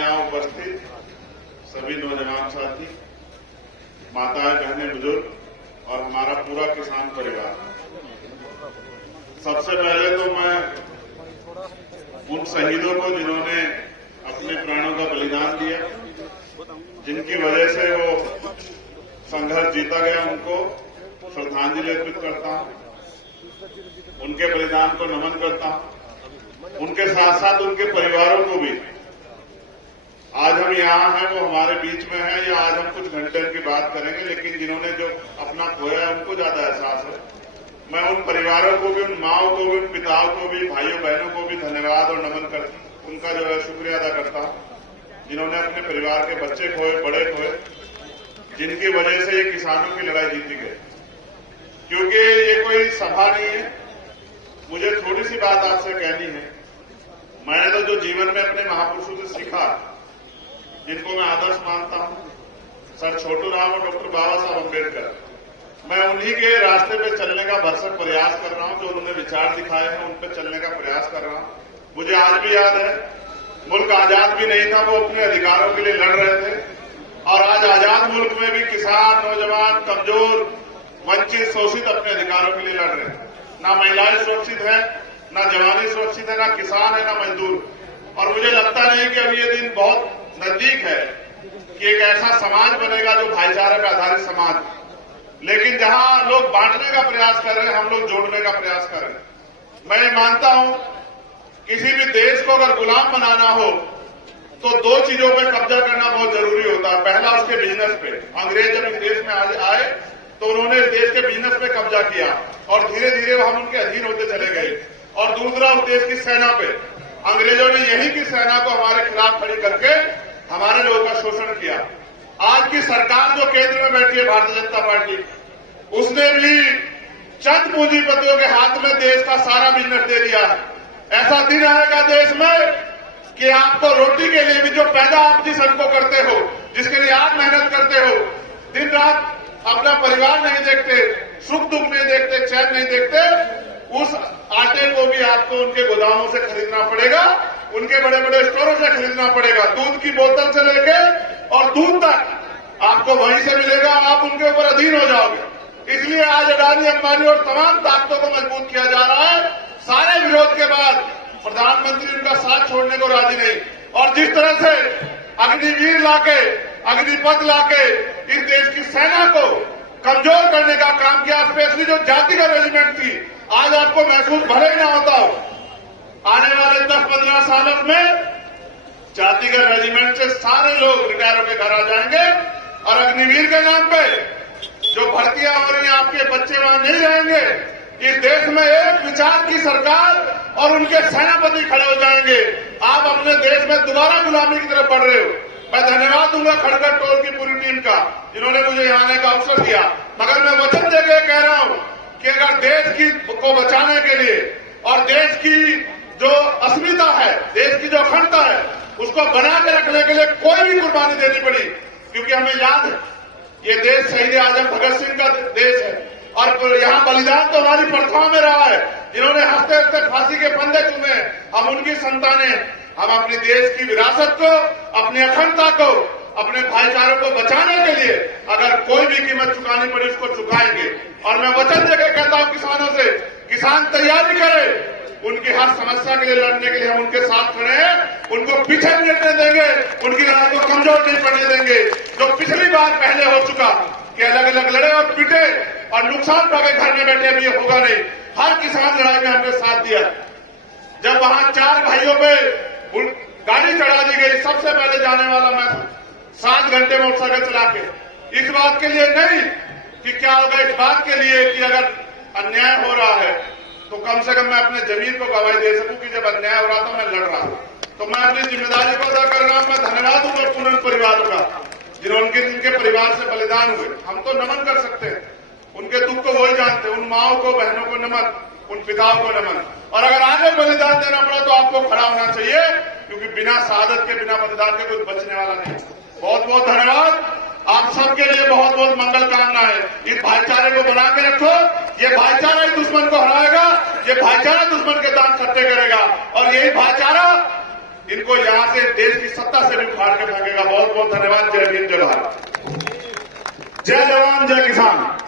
यहाँ उपस्थित सभी नौजवान साथी, माताएं, बहनें, बुजुर्ग और हमारा पूरा किसान परिवार, सबसे पहले तो मैं उन शहीदों को जिन्होंने अपने प्राणों का बलिदान दिया, जिनकी वजह से वो संघर्ष जीता गया, उनको श्रद्धांजलि अर्पित करता हूं, उनके बलिदान को नमन करता हूं। उनके साथ साथ उनके परिवारों को भी, आज हम यहाँ हैं वो हमारे बीच में हैं, या आज हम कुछ घंटे की बात करेंगे, लेकिन जिन्होंने जो अपना खोया है उनको ज्यादा एहसास है। मैं उन परिवारों को भी, उन माओं को भी, उन पिताओं को भी, भाइयों बहनों को भी धन्यवाद और नमन करता हूं, उनका जो है शुक्रिया अदा करता हूं, जिन्होंने अपने परिवार के बच्चे खोए, बड़े खोए, जिनकी वजह से ये किसानों की लड़ाई जीती गई। क्योंकि ये कोई सभा नहीं है, मुझे थोड़ी सी बात आपसे कहनी है। मैंने तो जो जीवन में अपने महापुरुषों से सीखा, जिनको मैं आदर्श मानता हूं, सर छोटू राम और डॉक्टर बाबा साहब अम्बेडकर, मैं उन्हीं के रास्ते पे चलने का भरसक प्रयास कर रहा हूं। जो उन्होंने विचार दिखाए हैं उन पे चलने का प्रयास कर रहा हूं। मुझे आज भी याद है, मुल्क आजाद भी नहीं था, वो अपने अधिकारों के लिए लड़ रहे थे, और आज आजाद मुल्क में भी किसान, नौजवान, कमजोर, वंचित, शोषित अपने अधिकारों के लिए लड़ रहे हैं। ना महिलाएं सुरक्षित है, ना जवानी सुरक्षित है, ना किसान है, ना मजदूर। और मुझे लगता नहीं कि अब ये दिन बहुत नजदीक है कि एक ऐसा समाज बनेगा जो भाईचारे पर आधारित समाज, लेकिन जहां लोग बांटने का प्रयास कर रहे हैं, हम लोग जोड़ने का प्रयास कर रहे हैं। मैं ये मानता हूं, किसी भी देश को अगर गुलाम बनाना हो तो दो चीजों पे कब्जा करना बहुत जरूरी होता है। पहला, उसके बिजनेस पे। अंग्रेज जब इस देश में आए तो उन्होंने इस देश के बिजनेस पे कब्जा किया, और धीरे धीरे हम उनके अधीन होते चले गए। और दूसरा, उस देश की सेना पे। अंग्रेजों ने यही की सेना को हमारे खिलाफ खड़ी करके हमारे लोगों का शोषण किया। आज की सरकार जो केंद्र में बैठी है, भारतीय जनता पार्टी, उसने भी चंद पूंजीपतियों के हाथ में देश का सारा बिजनेस दे दिया है। ऐसा दिन आएगा देश में कि आपको रोटी के लिए भी, जो पैदा आप जिस अन्न को करते हो, जिसके लिए आप मेहनत करते हो, दिन रात अपना परिवार नहीं देखते, सुख दुख नहीं देखते, चैन नहीं देखते, उस आटे को भी आपको उनके गोदामों से खरीदना पड़ेगा, उनके बड़े बड़े स्टोरों से खरीदना पड़ेगा। दूध की बोतल से लेके और दूध तक आपको वहीं से मिलेगा, आप उनके ऊपर अधीन हो जाओगे। इसलिए आज अडानी, अंबानी और तमाम ताकतों को मजबूत किया जा रहा है। सारे विरोध के बाद प्रधानमंत्री उनका साथ छोड़ने को राजी नहीं। और जिस तरह से अग्निवीर लाके, अग्निपथ लाके इस देश की सेना को कमजोर करने का काम किया, स्पेशली जो जातिगत रेजिमेंट थी, आज आपको महसूस भले ही ना होता हो, आने वाले 10-15 सालों में जातिगत रेजिमेंट से सारे लोग रिटायर होकर घर आ जाएंगे, और अग्निवीर के नाम पे जो भर्तियां हो रही हैं, आपके बच्चे वहां नहीं रहेंगे। इस देश में एक विचार की सरकार और उनके सेनापति खड़े हो जाएंगे। आप अपने देश में दोबारा गुलामी की तरफ बढ़ रहे हो। मैं धन्यवाद दूंगा खड़गड़ टोल की पूरी टीम का, जिन्होंने मुझे यहाँ आने का अवसर दिया। मगर मैं वचन देकर कह रहा हूं कि अगर देश को बचाने के लिए और देश की जो अस्मिता है, देश की जो अखंडता है, उसको बना के रखने के लिए कोई भी कुर्बानी देनी पड़ी। क्योंकि हमें याद है, ये देश शहीद आजम भगत सिंह का देश है, और यहाँ बलिदान तो हमारी प्रथाओं में रहा है। जिन्होंने हंसते हंसते फांसी के फंदे चुमे, हम उनकी संतानें। हम अपने देश की विरासत को, अपनी अखंडता को, अपने भाईचारों को बचाने के लिए अगर कोई भी कीमत चुकानी पड़ी, उसको चुकाएंगे। और मैं वचन देकर कहता हूं किसानों से, किसान तैयारी करें, उनकी हर समस्या के लिए लड़ने के लिए हम उनके साथ खड़े हैं। उनको पीछे नहीं हटने देंगे, उनकी लड़ाई को कमजोर नहीं पड़ने देंगे। जो पिछली बार पहले हो चुका कि अलग अलग लड़े और पीटे और नुकसान पाके घर में बैठे, अभी ये होगा नहीं। हर किसान लड़ाई में हमने साथ दिया। जब वहां 4 भाइयों पे गाड़ी चढ़ा दी गई, सबसे पहले जाने वाला मैं था, 7 घंटे मोटरसाइकिल चला के। इस बात के लिए नहीं कि क्या होगा, इस बात के लिए कि अगर अन्याय हो रहा है तो कम से कम मैं अपने जमीन को गवाही दे सकूं कि जब अन्याय हो रहा था मैं लड़ रहा था। तो मैं अपनी जिम्मेदारी को अदा कर रहा हूं। मैं धन्यवाद दूंगा पूर्ण परिवारों का, जिनके परिवार से बलिदान हुए। हम तो नमन कर सकते हैं, उनके दुख को वही जानते हैं। उन माओं को, बहनों को नमन, उन पिताओं को नमन। और अगर आगे बलिदान देना पड़ा तो आपको खड़ा होना चाहिए, क्योंकि बिना शहादत के, बिना बलिदान के कुछ बचने वाला नहीं। बहुत बहुत धन्यवाद। आप सबके लिए बहुत बहुत मंगल कामनाएं। इस भाईचारे को बना के रखो। ये भाईचारा ही दुश्मन को हराएगा, ये भाईचारा दुश्मन के दांत खट्टे करेगा, और यही भाईचारा इनको यहां से देश की सत्ता से भी उखाड़ के फेंकेगा। बहुत बहुत धन्यवाद। जय हिंद, जय भारत, जय जवान, जय किसान।